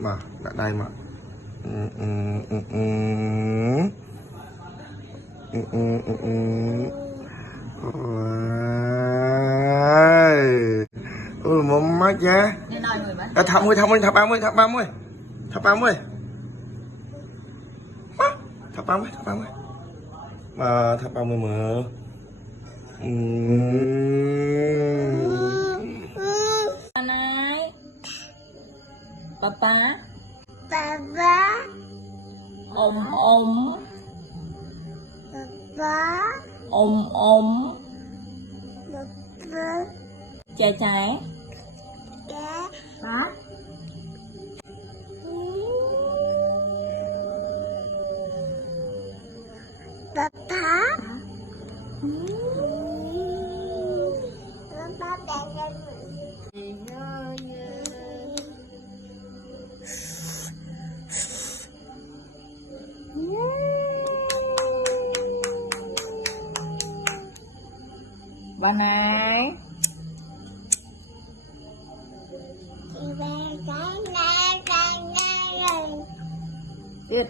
mà đặt đây mà ôi một mắt nha thập mươi thập mươi thập 30 thập 30 thập 30 thập 30 thập 30 mà thập 30 mà này papa Papa, om Papa, om Papa, trái trái Dad, hả Papa, bà này tiếp